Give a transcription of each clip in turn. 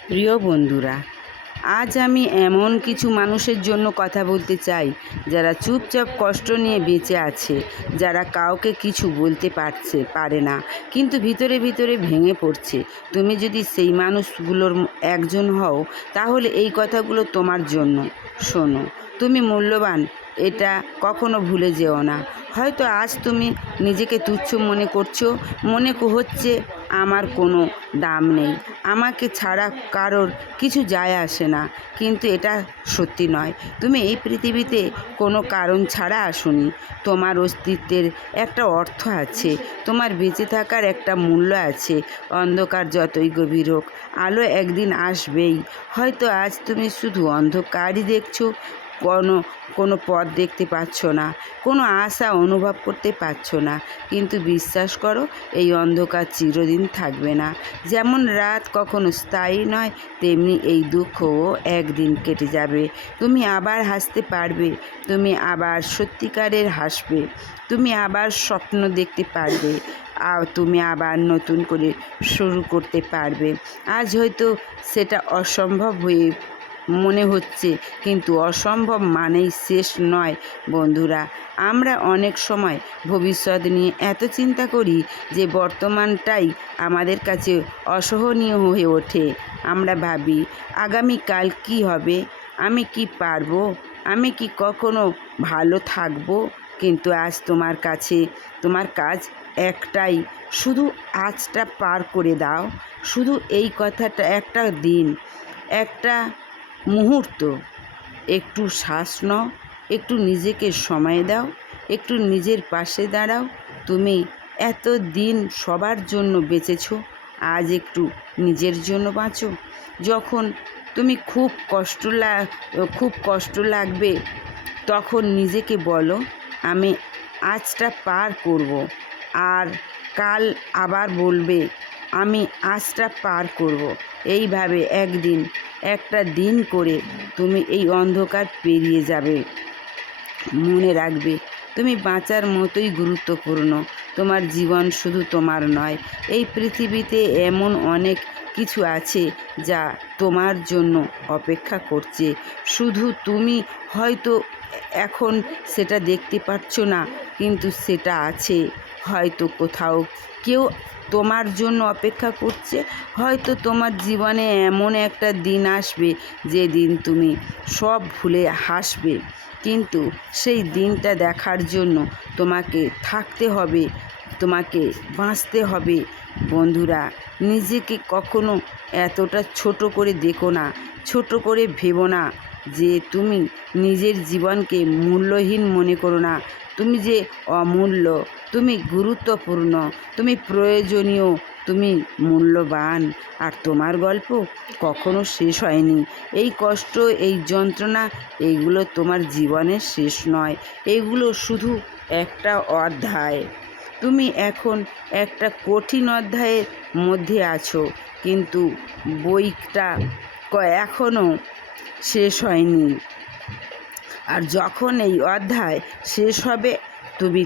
প্রিয় বন্ধুরা, আজ আমি এমন কিছু মানুষের জন্য কথা বলতে চাই যারা চুপচাপ কষ্ট নিয়ে বেঁচে আছে, যারা কাউকে কিছু বলতে পারে না, কিন্তু ভিতরে ভিতরে ভেঙে পড়ছে। তুমি যদি সেই মানুষগুলোর একজন হও, তাহলে এই কথাগুলো তোমার জন্য। শোনো, তুমি মূল্যবান, এটা কখনো ভুলে যেও না। হয়তো আজ তুমি নিজেকে তুচ্ছ মনে করছো, মনে হচ্ছে আমার কোনো দাম নেই, আমাকে ছাড়া কারোর কিছু যায় আসে না, কিন্তু এটা সত্যি নয়। তুমি এই পৃথিবীতে কোনো কারণ ছাড়া আসোনি। তোমার অস্তিত্বের একটা অর্থ আছে, তোমার বেঁচে থাকার একটা মূল্য আছে। অন্ধকার যতই গভীর হোক, আলো একদিন আসবেই। হয়তো আজ তুমি শুধু অন্ধকারই দেখছো, কোনো পথ দেখতে পাচ্ছ না, কোনো আশা অনুভব করতে পারছো না, কিন্তু বিশ্বাস করো, এই অন্ধকার চিরদিন থাকবে না। যেমন রাত কখনো স্থায়ী নয়, তেমনি এই দুঃখও একদিন কেটে যাবে। তুমি আবার হাসতে পারবে, তুমি আবার সত্যিকারের হাসবে, তুমি আবার স্বপ্ন দেখতে পারবে, আর তুমি আবার নতুন করে শুরু করতে পারবে। আজ হয়তো সেটা অসম্ভব হয়ে মনে হচ্ছে, কিন্তু অসম্ভব মানেই শেষ নয়। বন্ধুরা, আমরা অনেক সময় ভবিষ্যৎ নিয়ে এত চিন্তা করি যে বর্তমানটাই আমাদের কাছে অসহনীয় হয়ে ওঠে। আমরা ভাবি, আগামীকাল কি হবে, আমি কি পারবো, আমি কি কখনো ভালো থাকবো। কিন্তু আজ তোমার কাজ একটাই, শুধু আজটা পার করে দাও। শুধু এই কথাটা, একটা দিন, একটা মুহূর্ত, একটু শ্বাস নাও, একটু নিজেকে সময় দাও, একটু নিজের পাশে দাঁড়াও। তুমি এত দিন সবার জন্য বেঁচেছো, আজ একটু নিজের জন্য বাঁচো। যখন তুমি খুব কষ্ট লাগবে, তখন নিজেকে বলো, আমি আজটা পার করব। আর কাল আবার বলবে, আমি আজটা পার করব। এইভাবে একটা দিন করে তুমি এই অন্ধকার পেরিয়ে যাবে। মনে রাখবে, তুমি বাঁচার মতোই গুরুত্বপূর্ণ। তোমার জীবন শুধু তোমার নয়, এই পৃথিবীতে এমন অনেক কিছু আছে যা তোমার জন্য অপেক্ষা করছে। শুধু তুমি হয়তো এখন সেটা দেখতে পাচ্ছ না, কিন্তু সেটা আছে। হয়তো কোথাও কেউ তোমার জন্য অপেক্ষা করছে। হয়তো তোমার জীবনে এমন একটা দিন আসবে, যে দিন তুমি সব ভুলে হাসবে, কিন্তু সেই দিনটা দেখার জন্য তোমাকে থাকতে হবে, তোমাকে বাঁচতে হবে। বন্ধুরা, নিজেকে কখনো এতটা ছোট করে দেখো না, ছোট করে ভেবো না যে তুমি নিজের জীবনকে মূল্যহীন মনে করো না। তুমি যে অমূল্য, তুমি গুরুত্বপূর্ণ, তুমি প্রয়োজনীয়, তুমি মূল্যবান। আর তোমার গল্প কখনো শেষ হয়নি। এই কষ্ট, এই যন্ত্রণা, এইগুলো তোমার জীবনের শেষ নয়, এগুলো শুধু একটা অধ্যায়। তুমি এখন একটা কঠিন অধ্যায়ের মধ্যে আছো, কিন্তু বইটা এখনও শেষ হয়নি। আর যখন এই অধ্যায় শেষ হবে, তুমি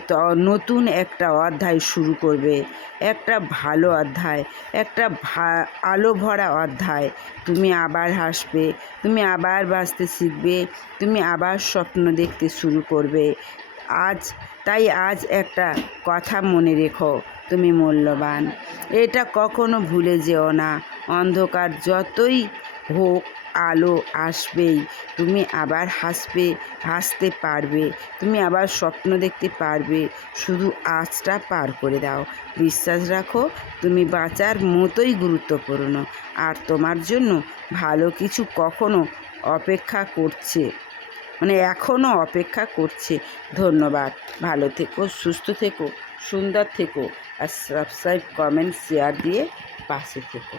নতুন একটা অধ্যায় শুরু করবে, একটা ভালো অধ্যায়, একটা আলো ভরা অধ্যায়। তুমি আবার হাসবে, তুমি আবার বাঁচতে শিখবে, তুমি আবার স্বপ্ন দেখতে শুরু করবে। আজ একটা কথা মনে রেখো, তুমি মূল্যবান। এটা কখনো ভুলে যেও না। অন্ধকার যতই হোক, আলো আসবেই। তুমি আবার হাসতে পারবে, তুমি আবার স্বপ্ন দেখতে পারবে। শুধু আজটা পার করে দাও। বিশ্বাস রাখো, তুমি বাঁচার মতোই গুরুত্বপূর্ণ, আর তোমার জন্য ভালো কিছু অপেক্ষা করছে, এখনও অপেক্ষা করছে। ধন্যবাদ। ভালো থেকো, সুস্থ থেকো, সুন্দর থেকো, আর সাবস্ক্রাইব, কমেন্ট, শেয়ার দিয়ে পাশে থেকো।